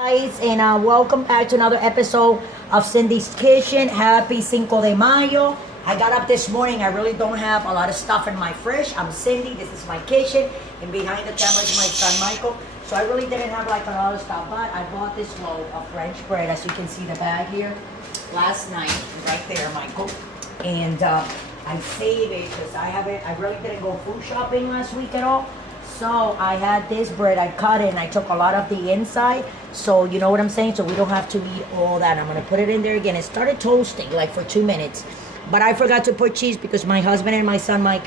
Guys, and welcome back to another episode of Cindy's Kitchen. Happy Cinco de Mayo. I got up this morning. I really don't have a lot of stuff in my fridge. I'm Cindy. This is my kitchen. And behind the camera is my son Michael. So I really didn't have like a lot of stuff. But I bought this loaf of French bread. As you can see the bag here. Last night. Right there, Michael. And I saved it because I really didn't go food shopping last week at all. So I had this bread, I cut it and I took a lot of the inside. So you know what I'm saying? So we don't have to eat all that. I'm gonna put it in there again. It started toasting like for 2 minutes. But I forgot to put cheese because my husband and my son Mike,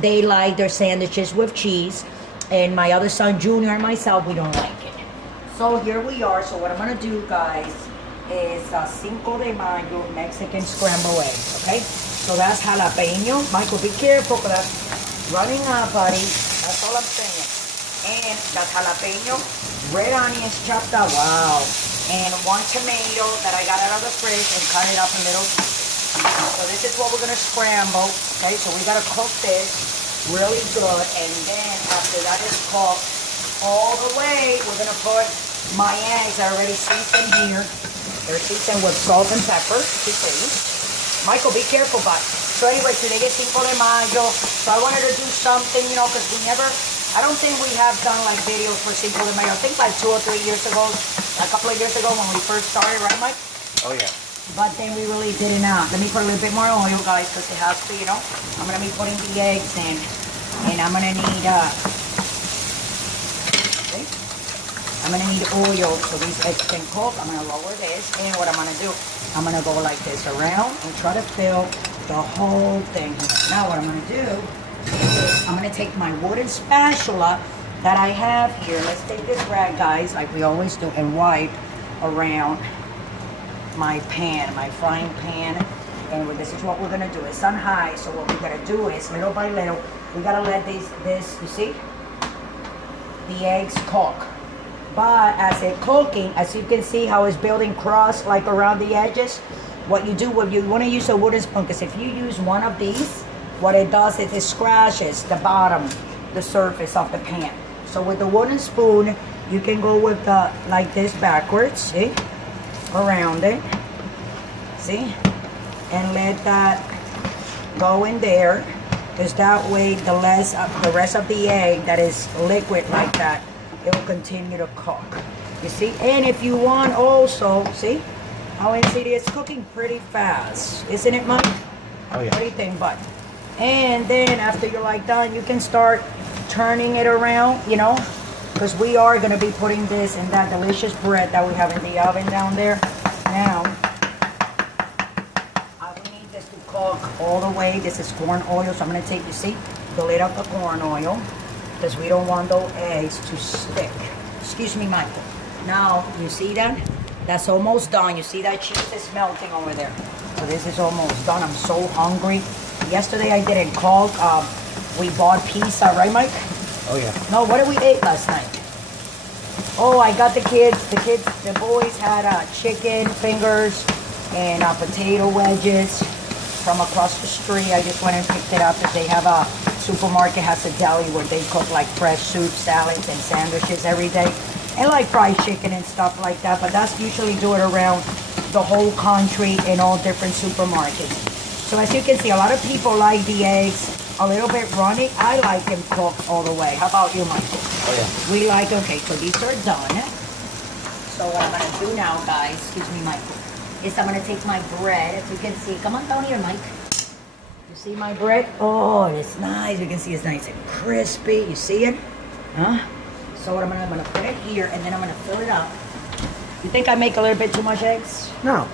they like their sandwiches with cheese. And my other son Junior and myself, we don't like it. So here we are. So what I'm gonna do, guys, is Cinco de Mayo Mexican scrambled eggs, okay? So that's jalapeno. Michael, be careful because that's running up, buddy. That's all I'm saying. And that's jalapeno, red onions chopped up, wow. And 1 tomato that I got out of the fridge and cut it up in little pieces. So this is what we're gonna scramble, okay? So we gotta cook this really good. And then after that is cooked all the way, we're gonna put my eggs that are already seasoned here. They're seasoned with salt and pepper, you see. Michael, be careful, bud. So anyway, today is Cinco de Mayo, so I wanted to do something, you know, because I don't think we have done like videos for Cinco de Mayo. I think like 2 or 3 years ago, a couple of years ago when we first started, right, Mike? Oh, yeah. But then we really didn't. Let me put a little bit more oil, guys, because it has to, you know. I'm going to be putting the eggs in, and I'm going to need, I'm going to need oil so these eggs can cook. I'm going to lower this, and what I'm going to do, I'm going to go like this around and try to fill the whole thing here. Now what I'm going to do is I'm going to take my wooden spatula that I have here. Let's take this rag, guys, like we always do, and wipe around my pan, my frying pan. And this is what we're going to do. It's on high, so what we're going to do is little by little, we got to let this, you see, the eggs cook. But as it's cooking, as you can see how it's building crust like around the edges, what you do, you want to use a wooden spoon, because if you use one of these, what it does is it scratches the bottom, the surface of the pan. So with the wooden spoon, you can go with the, like this backwards, see, around it, see, and let that go in there, because that way the rest of the egg that is liquid like that, it will continue to cook. You see, and if you want also, see how it's cooking pretty fast, isn't it, Mike? Oh yeah. What do you think, bud? And then after you're like done, you can start turning it around, you know, because we are going to be putting this in that delicious bread that we have in the oven down there. Now, we need this to cook all the way. This is corn oil, so I'm going to take, you see, the lid of the corn oil, because we don't want those eggs to stick. Excuse me, Michael. Now, you see that? That's almost done. You see that cheese is melting over there. So this is almost done. I'm so hungry. Yesterday I didn't cook. We bought pizza, right, Mike? Oh, yeah. No, what did we eat last night? Oh, I got the boys had chicken fingers and potato wedges from across the street. I just went and picked it up because they have a supermarket, has a deli where they cook like fresh soup, salads, and sandwiches every day. And like fried chicken and stuff like that. But that's usually do it around the whole country in all different supermarkets. So as you can see, a lot of people like the eggs a little bit runny. I like them cooked all the way. How about you, Michael? Oh, yeah. We like, okay, so these are done. So what I'm going to do now, guys, excuse me, Michael, is I'm going to take my bread. As you can see, come on down here, Mike. You see my bread? Oh, it's nice. You can see it's nice and crispy. You see it? Huh? So what I'm going to put it here, and then I'm going to fill it up. You think I make a little bit too much eggs? No.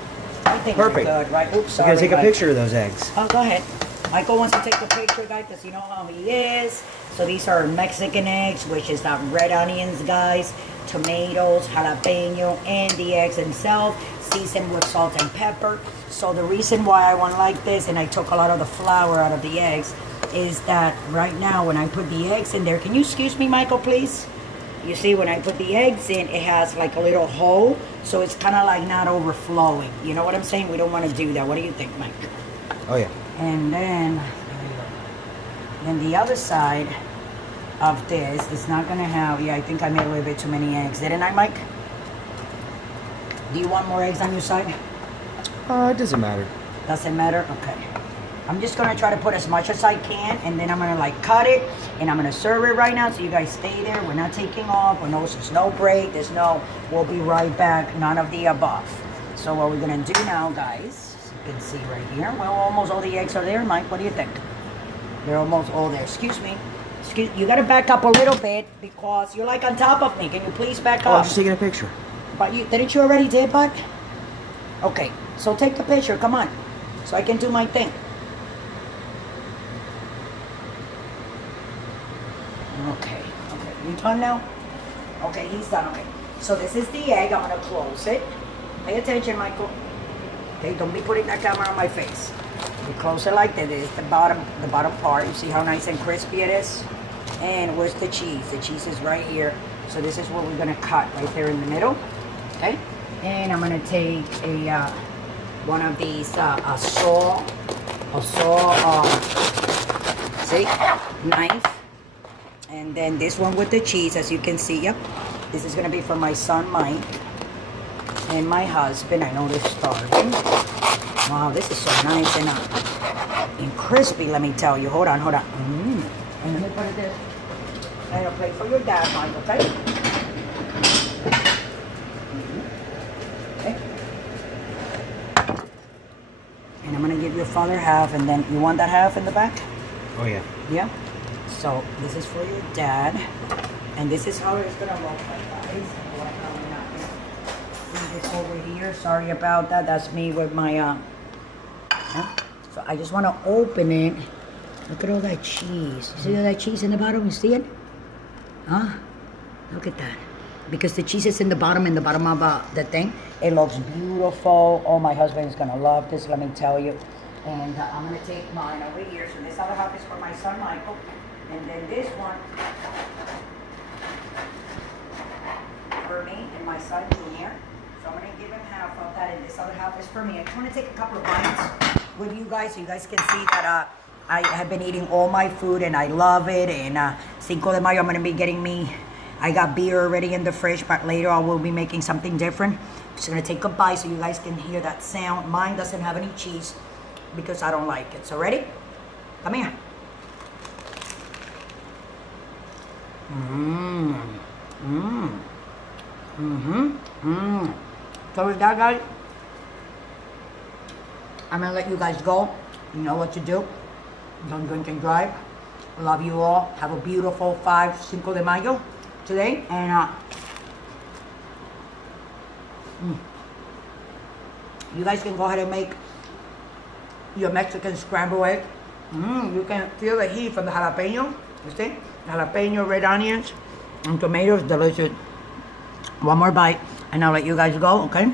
I think Perfect. Good, right? Oops, We're sorry. going to take a picture of those eggs. Oh, go ahead. Michael wants to take a picture, guys, because you know how he is. So these are Mexican eggs, which is the red onions, guys, tomatoes, jalapeno, and the eggs themselves, seasoned with salt and pepper. So the reason why I want like this, and I took a lot of the flour out of the eggs, is that right now when I put the eggs in there, can you excuse me, Michael, please? You see, when I put the eggs in, it has like a little hole, so it's kind of like not overflowing. You know what I'm saying? We don't want to do that. What do you think, Mike? Oh, yeah. And then the other side of this is not going to have, yeah, I think I made a little bit too many eggs. Didn't I, Mike? Do you want more eggs on your side? It doesn't matter. Doesn't matter? Okay. I'm just gonna try to put as much as I can, and then I'm gonna like cut it, and I'm gonna serve it right now, so you guys stay there. We're not taking off. There's no break. We'll be right back. None of the above. So what we're gonna do now, guys, you can see right here, well, almost all the eggs are there. Mike, what do you think? They're almost all there. Excuse me. You gotta back up a little bit because you're like on top of me. Can you please back Oh, up? I'm just taking a picture. But didn't you already did, bud? Okay, so take the picture, come on. So I can do my thing. Okay, you done now? Okay, he's done, okay. So this is the egg, I'm gonna close it. Pay attention, Michael. Okay, don't be putting that camera on my face. You close it like that. This is the bottom part. You see how nice and crispy it is? And where's the cheese? The cheese is right here. So this is what we're gonna cut right there in the middle. Okay? And I'm gonna take a one of these saw knife. And then this one with the cheese, as you can see, yep. This is gonna be for my son Mike and my husband. I know they're starving. Wow, this is so nice and crispy, let me tell you. Hold on. And let me put it there. And a plate for your dad, Mike, okay? Okay. And I'm gonna give your father half, and then you want that half in the back? Oh yeah. Yeah? So this is for your dad. And this is how it's gonna look like, guys. This over here. Sorry about that. That's me with my So I just want to open it. Look at all that cheese. You see all that cheese in the bottom? You see it? Huh? Look at that. Because the cheese is in the bottom of the thing. It looks beautiful. Oh, my husband is gonna love this. Let me tell you. And I'm gonna take mine over here. So this other half is for my son Michael, and then this one for me and my son Junior. So I'm gonna give him half of that, and this other half is for me. I just want to take a couple of bites with you guys, so you guys can see that I have been eating all my food and I love it. And Cinco de Mayo, I'm gonna be getting I got beer already in the fridge, but later I will be making something different. Just gonna take a bite so you guys can hear that sound. Mine doesn't have any cheese because I don't like it. So ready? Come here. So with that, guys, I'm gonna let you guys go. You know what to do. Don't drink and drive. Love you all. Have a beautiful 5 de Mayo today. And you guys can go ahead and make your Mexican scrambled egg. You can feel the heat from the jalapeno. You see? Jalapeno, red onions, and tomatoes. Delicious. One more bite, and I'll let you guys go, okay?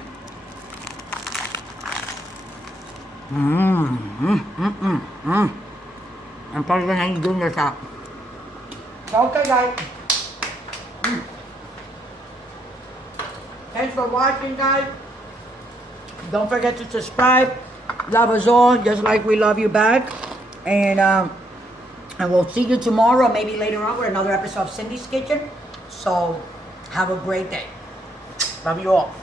I'm probably gonna end doing this out. Okay, guys. Thanks for watching, guys. Don't forget to subscribe. Love us all, just like we love you back. And we'll see you tomorrow, maybe later on, with another episode of Cindy's Kitchen. So, have a great day. Love you all.